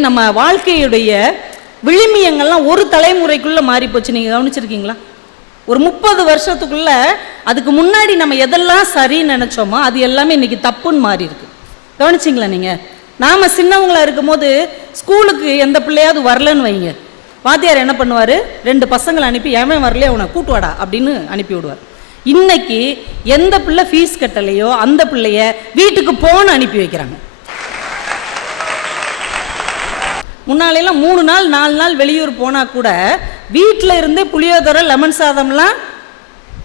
நம்ம வாழ்க்கையுடைய விழுமியங்கள்லாம் ஒரு தலைமுறைக்குள்ளே மாறி போச்சு. நீங்கள் கவனிச்சிருக்கீங்களா? ஒரு முப்பது வருஷத்துக்குள்ள அதுக்கு முன்னாடி நம்ம எதெல்லாம் சரின்னு நினச்சோமோ அது எல்லாமே இன்னைக்கு தப்புன்னு மாறி இருக்கு. கவனிச்சிங்களா நாம் நாம சின்னவங்களா இருக்கும்போது ஸ்கூலுக்கு எந்த பிள்ளையாவது வரலன்னு வைங்க. வாத்தியார் என்ன பண்ணுவார்? ரெண்டு பசங்களை அனுப்பி எவன் வரலையே? அவனை கூட்டு வாடா அப்படின்னு அனுப்பி விடுவார். இன்னைக்கு எந்த பிள்ளை ஃபீஸ் கட்டலையோ அந்த பிள்ளைய வீட்டுக்கு போன்னு அனுப்பி வைக்கிறாங்க. முன்னாலெல்லாம் மூணு நாள் நாலு நாள் வெளியூர் போனால் கூட வீட்டில் இருந்தே புளியோதரை லெமன் சாதம்லாம்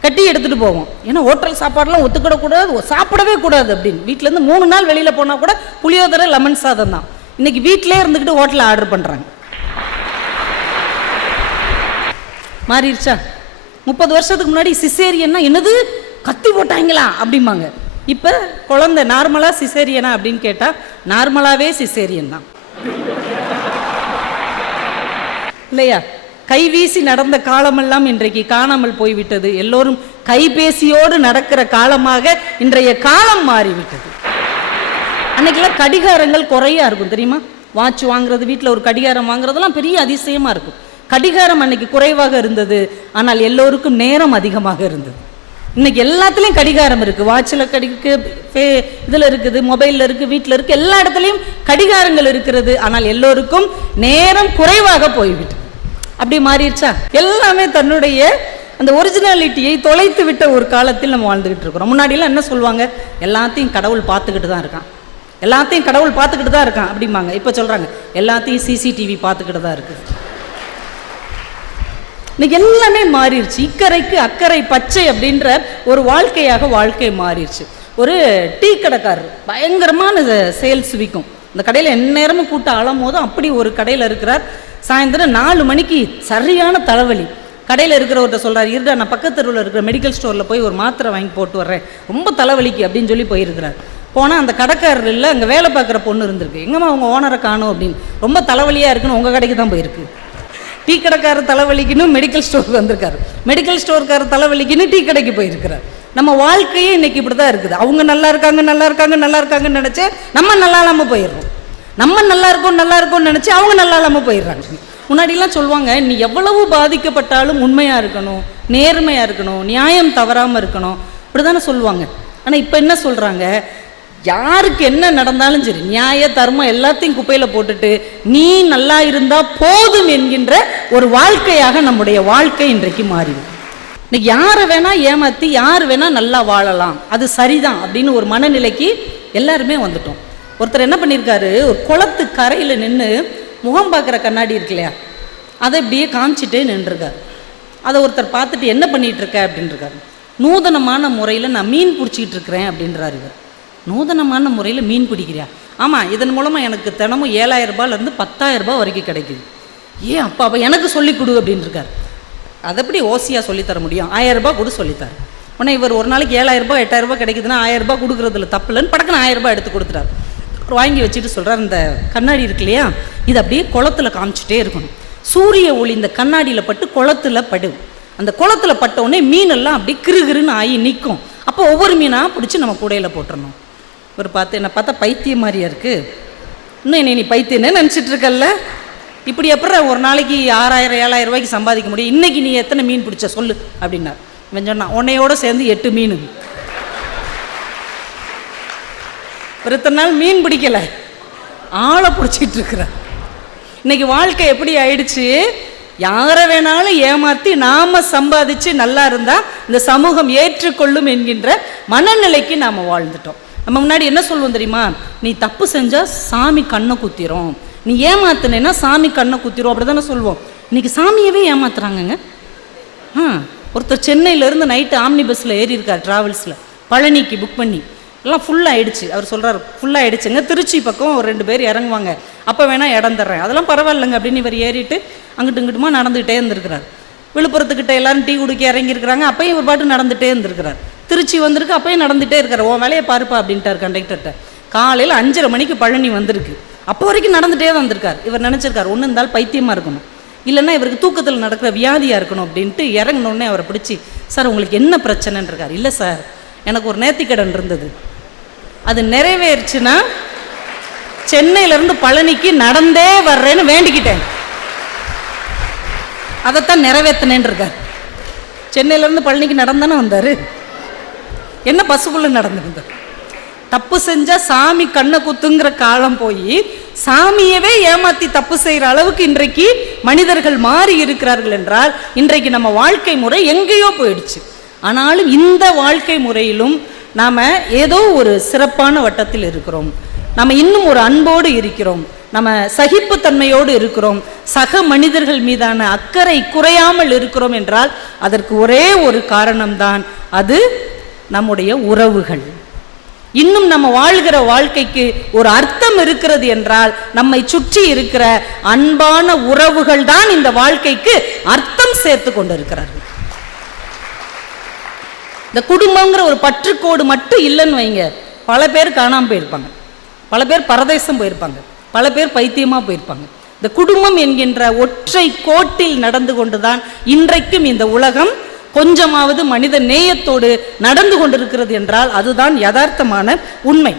கட்டி எடுத்துகிட்டு போவோம். ஏன்னா ஹோட்டல் சாப்பாடுலாம் ஒத்துக்கிடக்கூடாது சாப்பிடவே கூடாது அப்படின்னு. வீட்டிலேருந்து மூணு நாள் வெளியில் போனால் கூட புளியோதரை லெமன் சாதம் தான். இன்றைக்கி வீட்டிலே இருந்துக்கிட்டு ஹோட்டலில் ஆர்டர் பண்ணுறாங்க மாறிடுச்சா? முப்பது வருஷத்துக்கு முன்னாடி சிசேரியன்னா என்னது? கத்தி போட்டாங்களா? அப்படிம்பாங்க. இப்போ குழந்தை நார்மலாக சிசேரியனா அப்படின்னு கேட்டால் நார்மலாகவே சிசேரியன் தான். இல்லையா? கைவீசி நடந்த காலமெல்லாம் இன்றைக்கு காணாமல் போய்விட்டது. எல்லோரும் கைபேசியோடு நடக்கிற காலமாக இன்றைய காலம் மாறிவிட்டது. அன்னைக்கெல்லாம் கடிகாரங்கள் குறையா இருக்கும் தெரியுமா? வாட்ச் வாங்குறது வீட்டில் ஒரு கடிகாரம் வாங்குறதெல்லாம் பெரிய அதிசயமாக இருக்கும். கடிகாரம் அன்னைக்கு குறைவாக இருந்தது. ஆனால் எல்லோருக்கும் நேரம் அதிகமாக இருந்தது. இன்னைக்கு எல்லாத்துலேயும் கடிகாரம் இருக்குது வாட்சில் கடிக்கு இதில் இருக்குது மொபைலில் இருக்குது வீட்டில் இருக்குது எல்லா இடத்துலையும் கடிகாரங்கள் இருக்கிறது. ஆனால் எல்லோருக்கும் நேரம் குறைவாக போய்விட்டது. அப்படி மாறிடுச்சா? எல்லாமே தன்னுடைய அந்த ஒரிஜினாலிட்டியை தொலைத்து விட்ட ஒரு காலத்தில் நம்ம வாழ்ந்துக்கிட்டு இருக்கிறோம். முன்னாடிலாம் என்ன சொல்லுவாங்க? எல்லாத்தையும் கடவுள் பார்த்துக்கிட்டு தான் இருக்கான். எல்லாத்தையும் கடவுள் பார்த்துக்கிட்டு தான் இருக்கான் அப்படிம்பாங்க. இப்போ சொல்கிறாங்க எல்லாத்தையும் சிசிடிவி பார்த்துக்கிட்டு தான் இருக்குது இன்னைக்கு எல்லாமே மாறிடுச்சு. இக்கரைக்கு அக்கறை பச்சை அப்படின்ற ஒரு வாழ்க்கையாக வாழ்க்கை மாறிடுச்சு. ஒரு டீ கடைக்காரர் பயங்கரமான சேல்ஸ் விற்கும் அந்த கடையில் எந்நேரமும் கூட்டம் அழும் போதும் அப்படி ஒரு கடையில் இருக்கிறார். சாயந்தரம் நாலு மணிக்கு சரியான தலைவலி. கடையில் இருக்கிறவர்கிட்ட சொல்கிறார் இருடா நான் பக்கத்து தெருவில் இருக்கிற மெடிக்கல் ஸ்டோரில் போய் ஒரு மாத்திரை வாங்கி போட்டு வர்றேன். ரொம்ப தலைவலிக்கு அப்படின்னு சொல்லி போயிருக்கிறார். போனால் அந்த கடைக்காரர் இல்லை அங்கே வேலை பார்க்குற பொண்ணு இருந்திருக்கு. எங்கம்மா அவங்க ஓனரை காணும் அப்படின்னு. ரொம்ப தலைவலியாக இருக்குன்னு உங்கள் கடைக்கு தான் போயிருக்கு. டீ கடைக்காரர் தலைவலிக்குன்னு மெடிக்கல் ஸ்டோருக்கு வந்திருக்காரு. மெடிக்கல் ஸ்டோர்க்காரர் தலைவலிக்குன்னு டீ கடைக்கு போயிருக்கிறார். நம்ம வாழ்க்கையே இன்னைக்கு இப்படி தான் இருக்குது. அவங்க நல்லா இருக்காங்க நல்லா இருக்காங்க நல்லா இருக்காங்கன்னு நினச்சி நம்ம நல்லா இல்லாமல் போயிடுறோம். நம்ம நல்லா இருக்கும் நல்லா இருக்கும்னு நினச்சி அவங்க நல்லா இல்லாமல் போயிடுறாங்க. முன்னாடிலாம் சொல்லுவாங்க நீ எவ்வளவு பாதிக்கப்பட்டாலும் உண்மையாக இருக்கணும் நேர்மையாக இருக்கணும் நியாயம் தவறாமல் இருக்கணும். இப்படி தானே சொல்லுவாங்க. ஆனால் இப்போ என்ன சொல்கிறாங்க யாருக்கு என்ன நடந்தாலும் சரி நியாய தர்மம் எல்லாத்தையும் குப்பையில் போட்டுட்டு நீ நல்லா இருந்தால் போதும் என்கின்ற ஒரு வாழ்க்கையாக நம்முடைய வாழ்க்கை இன்றைக்கு மாறிடும். இன்னைக்கு யாரை வேணால் ஏமாற்றி யார் வேணால் நல்லா வாழலாம் அது சரிதான் அப்படின்னு ஒரு மனநிலைக்கு எல்லாருமே வந்துட்டோம். ஒருத்தர் என்ன பண்ணியிருக்காரு ஒரு குளத்து கரையில் நின்று முகம் பார்க்குற கண்ணாடி இருக்கு இல்லையா? அதை இப்படியே காமிச்சிட்டே நின்றுருக்கார். அதை ஒருத்தர் பார்த்துட்டு என்ன பண்ணிகிட்டு இருக்க அப்படின்றாரு நூதனமான முறையில் நான் மீன் பிடிச்சிக்கிட்டு இருக்கிறேன் அப்படின்றாரு இவர். நூதனமான முறையில் மீன் பிடிக்கிறியா? ஆமாம் இதன் மூலமாக எனக்கு தினமும் ஏழாயிரம் ரூபாயிலேருந்து பத்தாயிரம் ரூபாய் வரைக்கும் கிடைக்குது. ஏன் அப்பா அப்போ எனக்கு சொல்லிக் கொடு அப்படின்ட்டுருக்கார் அதை எப்படி ஓசியாக சொல்லித்தர முடியும்? ஆயிரம் ரூபாய் கூட சொல்லித்தார். உடனே இவர் ஒரு நாளைக்கு ஏழாயிரம் ரூபாய் எட்டாயிரம் கிடைக்குதுன்னா ஆயிரம் ரூபாய் கொடுக்குறதுல தப்பு இல்லைன்னு படக்குன்னு ஆயிரரூபா எடுத்து கொடுத்துட்டார். வாங்கி வச்சுட்டு சொல்கிறார் இந்த கண்ணாடி இருக்கு இல்லையா? இது அப்படியே குளத்துல காமிச்சிட்டே இருக்கணும். சூரிய ஒளி இந்த கண்ணாடியில் பட்டு குளத்துல படும் அந்த குளத்துல பட்ட உடனே மீனெல்லாம் அப்படியே கிருகிருன்னு ஆகி நிற்கும் அப்போ ஒவ்வொரு மீனாக பிடிச்சி நம்ம கூடையில் போட்டுடணும் ஒரு பார்த்து என்னை பார்த்தா பைத்தியம் மாதிரியா இருக்குது இன்னும் என்னை நீ பைத்தியன்னு நினச்சிட்டு இருக்கல்ல? இப்படி அப்புறம் ஒரு நாளைக்கு ஆறாயிரம் ஏழாயிரம் ரூபாய்க்கு சம்பாதிக்க முடியும். இன்னைக்கு நீ எத்தனை மீன் பிடிச்ச சொல்லு அப்படின்னார். இவன் சொன்னான் உன்னையோட சேர்ந்து எட்டு மீன். ஒரு இத்தனை நாள் மீன் பிடிக்கலை. ஆளை பிடிச்சிட்டு இருக்கிற இன்னைக்கு வாழ்க்கை எப்படி ஆயிடுச்சு? யாரை வேணாலும் ஏமாத்தி நாம சம்பாதிச்சு நல்லா இருந்தா இந்த சமூகம் ஏற்றுக்கொள்ளும் என்கின்ற மனநிலைக்கு நாம வாழ்ந்துட்டோம். நம்ம முன்னாடி என்ன சொல்லுவோம் தெரியுமா? நீ தப்பு செஞ்சா சாமி கண்ணை குத்திரும். நீ ஏமாத்தினேன்னா சாமி கண்ணை குத்திரும். அப்படிதானே சொல்லுவோம் இன்னைக்கு சாமியவே ஏமாத்துறாங்கங்க. ஆ ஒருத்தர் சென்னையிலேருந்து நைட்டு ஆம்னி பஸ்ஸில் ஏறி இருக்கார் ட்ராவல்ஸில் பழனிக்கு புக் பண்ணி. எல்லாம் ஃபுல்லாகிடுச்சு அவர் சொல்கிறார் ஃபுல்லாகிடுச்சுங்க திருச்சி பக்கம் ஒரு ரெண்டு பேர் இறங்குவாங்க. அப்போ வேணால் இடம் தர்றேன். அதெல்லாம் பரவாயில்லைங்க அப்படின்னு இவர் ஏறிட்டு அங்கிட்டு இங்கிட்டுமா நடந்துகிட்டே இருந்திருக்கிறார். விழுப்புரத்துக்கிட்ட எல்லாரும் டீ குடிக்க இறங்கியிருக்கிறாங்க. அப்பயும் இவர் பாட்டு நடந்துகிட்டே இருந்திருக்கிறார். திருச்சி வந்திருக்கு அப்பயும் நடந்துகிட்டே இருக்கார். உன் வேலையை பாருப்பா அப்படின்ட்டார் கண்டக்டர்கிட்ட காலையில் அஞ்சரை மணிக்கு பழனி வந்திருக்கு. அப்போ வரைக்கும் நடந்துகிட்டே தான் வந்திருக்கார். இவர் நினச்சிருக்கார் ஒன்று இருந்தால் பைத்தியமாக இருக்கணும். இல்லைன்னா இவருக்கு தூக்கத்தில் நடக்கிற வியாதியாக இருக்கணும் அப்படின்ட்டு இறங்கினோடனே அவரை பிடிச்சி சார் உங்களுக்கு என்ன பிரச்சனைன்னு இருக்கார் இல்லை சார். எனக்கு ஒரு நேர்த்திக்கடன் இருந்தது. அது நிறைவேறுச்சுன்னா சென்னையில இருந்து பழனிக்கு நடந்தே வர்றேன்னு வேண்டிக்கிட்டேன். அதைத்தான் நிறைவேற்றினேன் இருக்கார் சென்னையில இருந்து பழனிக்கு நடந்தானே வந்தாரு. என்ன பஸ்ஸுக்குள்ள நடந்திருந்தார் தப்பு செஞ்சா சாமி கண்ணை குத்துங்கிற காலம் போய் சாமியவே ஏமாத்தி தப்பு செய்யற அளவுக்கு இன்றைக்கு மனிதர்கள் மாறி இருக்கிறார்கள் என்றால் இன்றைக்கு நம்ம வாழ்க்கை முறை எங்கேயோ போயிடுச்சு. ஆனாலும் இந்த வாழ்க்கை முறையிலும் நாம் ஏதோ ஒரு சிறப்பான வட்டத்தில் இருக்கிறோம். நம்ம இன்னும் ஒரு அன்போடு இருக்கிறோம். நம்ம சகிப்புத்தன்மையோடு இருக்கிறோம். சக மனிதர்கள் மீதான அக்கறை குறையாமல் இருக்கிறோம் என்றால் அதற்கு ஒரே ஒரு காரணம்தான். அது நம்முடைய உறவுகள். இன்னும் நம்ம வாழ்கிற வாழ்க்கைக்கு ஒரு அர்த்தம் இருக்கிறது என்றால் நம்மை சுற்றி இருக்கிற அன்பான உறவுகள் தான் இந்த வாழ்க்கைக்கு அர்த்தம் சேர்த்து கொண்டிருக்கிறார்கள். இந்த குடும்பங்கிற ஒரு பற்றுக்கோடு மட்டும் இல்லைன்னு வைங்க. பல பேர் காணாமல் போயிருப்பாங்க. பல பேர் பரதேசம் போயிருப்பாங்க. பல பேர் பைத்தியமா போயிருப்பாங்க. இந்த குடும்பம் என்கின்ற ஒற்றை கோட்டில் நடந்து கொண்டுதான் இன்றைக்கும் இந்த உலகம் கொஞ்சமாவது மனித நேயத்தோடு நடந்து கொண்டிருக்கிறது என்றால் அதுதான் யதார்த்தமான உண்மை.